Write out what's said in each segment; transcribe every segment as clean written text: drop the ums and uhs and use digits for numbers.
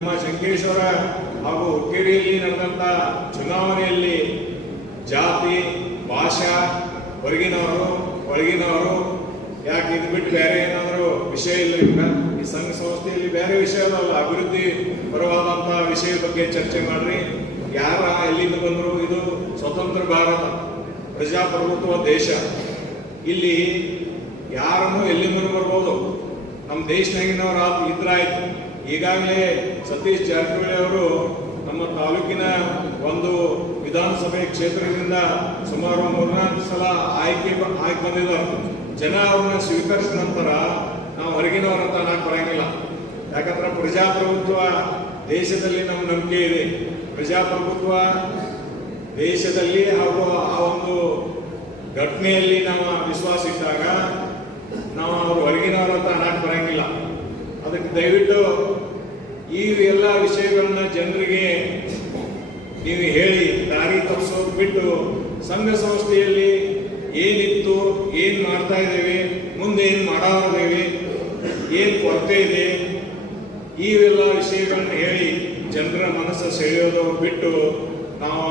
ನಮ್ಮ ಶಂಕೇಶ್ವರ ಹಾಗೂ ಹುಕ್ಕೇರಿಯಲ್ಲಿ ನಡೆದಂತ ಚುನಾವಣೆಯಲ್ಲಿ ಜಾತಿ ಭಾಷಾ ಹೊರಗಿನವರು ಒಳಗಿನವರು ಯಾಕೆ ಇದು ಬಿಟ್ಟು ಬೇರೆ ಏನಾದರೂ ವಿಷಯ ಇಲ್ಲ. ಈಗ ಈ ಸಂಘ ಸಂಸ್ಥೆಯಲ್ಲಿ ಬೇರೆ ವಿಷಯದಲ್ಲ, ಅಭಿವೃದ್ಧಿ ಪರವಾದಂತಹ ವಿಷಯದ ಬಗ್ಗೆ ಚರ್ಚೆ ಮಾಡ್ರಿ. ಯಾರ ಎಲ್ಲಿಂದ ಬಂದರು, ಇದು ಸ್ವತಂತ್ರ ಭಾರತ ಪ್ರಜಾಪ್ರಭುತ್ವ ದೇಶ. ಇಲ್ಲಿ ಯಾರನ್ನು ಎಲ್ಲಿಂದ ಬರ್ಬೋದು. ನಮ್ಮ ದೇಶನಾಗಿನವರು ಇದ್ರಾಯ್ತು. ಈಗಾಗಲೇ ಸತೀಶ್ ಜಾರಕಿಹೊಳಿ ಅವರು ನಮ್ಮ ತಾಲೂಕಿನ ಒಂದು ವಿಧಾನಸಭೆ ಕ್ಷೇತ್ರದಿಂದ ಸುಮಾರು 3-4 ಸಲ ಆಯ್ಕೆ ಬಂದಿದ್ದಾರೆ. ಜನ ಅವ್ರನ್ನ ಸ್ವೀಕರಿಸಿದ ನಂತರ ನಾವು ಹೊರಗಿನವರಂತ ಅನ್ನಕ್ಕೆ ಬರಂಗಿಲ್ಲ. ಯಾಕಂದ್ರೆ ಪ್ರಜಾಪ್ರಭುತ್ವ ದೇಶದಲ್ಲಿ ನಮ್ಮ ನಂಬಿಕೆ ಇದೆ. ಪ್ರಜಾಪ್ರಭುತ್ವ ದೇಶದಲ್ಲಿ ಹಾಗೂ ಆ ಒಂದು ಘಟನೆಯಲ್ಲಿ ನಾವು ವಿಶ್ವಾಸ ಇಟ್ಟಾಗ ನಾವು ಅವ್ರು ಹೊರಗಿನವರಂತ ಅನ್ನಕ್ಕೆ ಬರಂಗಿಲ್ಲ. ಅದಕ್ಕೆ ದಯವಿಟ್ಟು ಈ ಎಲ್ಲ ವಿಷಯಗಳನ್ನ ಜನರಿಗೆ ನೀವು ಹೇಳಿ ದಾರಿ ತಪ್ಪಿಸೋದು ಬಿಟ್ಟು ಸಂಘ ಸಂಸ್ಥೆಯಲ್ಲಿ ಏನಿತ್ತು, ಏನ್ ಮಾಡ್ತಾ ಇದ್ದೇವೆ, ಮುಂದೆ ಏನ್ ಮಾಡಾದೇವೆ, ಏನ್ ಕೊರತೆ ಇದೆ, ಇವೆಲ್ಲ ವಿಷಯಗಳನ್ನ ಹೇಳಿ ಜನರ ಮನಸ್ಸು ಸೆಳೆಯೋದು ಬಿಟ್ಟು ನಾವು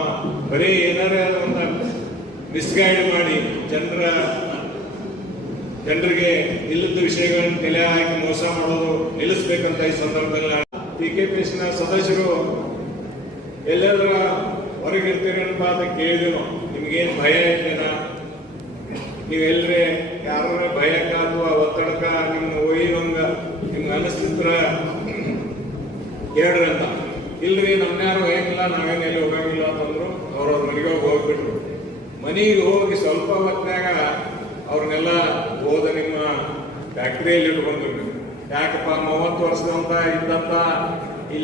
ಬರೀ ಏನಾರೇ ಒಂದು ಮಿಸ್ಗೈಡ್ ಮಾಡಿ ಜನರಿಗೆ ಇಲ್ಲದ ವಿಷಯಗಳನ್ನು ತಲೆ ಹಾಕಿ ಮೋಸ ಮಾಡೋದು ನಿಲ್ಲಿಸಬೇಕಂತ ಈ ಸಂದರ್ಭದಲ್ಲಿ PKPSನ ಸದಸ್ಯರು ಎಲ್ಲೆಲ್ಲರ ಹೊರಗಿರ್ತೀರಪ್ಪ ಅಂತ ಕೇಳಿದೆವು. ನಿಮ್ಗೇನು ಭಯ ಇದ್ದೇನಾ, ನೀವೆಲ್ಲರೇ ಯಾರ ಭಯಕ್ಕ ಅಥವಾ ಒತ್ತಡಕ್ಕ ನಿಮ್ಮ ಒಯ್ಯುವಂಗ ನಿಮ್ಗೆ ಅನಿಸ್ತಿದ್ರ ಹೇಳ್ರಿ ಅಂತ. ಇಲ್ರಿ ನಮ್ನ್ಯಾರು ಹೋಗಂಗಿಲ್ಲ, ನಾವೇನು ಎಲ್ಲಿ ಹೋಗಂಗಿಲ್ಲ ಅಂತಂದ್ರು. ಅವ್ರವ್ರ ಮನೆಗೆ ಹೋಗ್ಬಿಟ್ರು. ಮನೆಗೆ ಹೋಗಿ ಸ್ವಲ್ಪ ಹೊತ್ತಿನಾಗ ಅವ್ರನ್ನೆಲ್ಲ ಹೋದ ನಿಮ್ಮ ಫ್ಯಾಕ್ಟ್ರಿಯಲ್ಲಿ ಇಟ್ಕೊಂಡ್ರು. ಯಾಕಪ್ಪ 30 ವರ್ಷದಂತ ಇದ್ದಂತ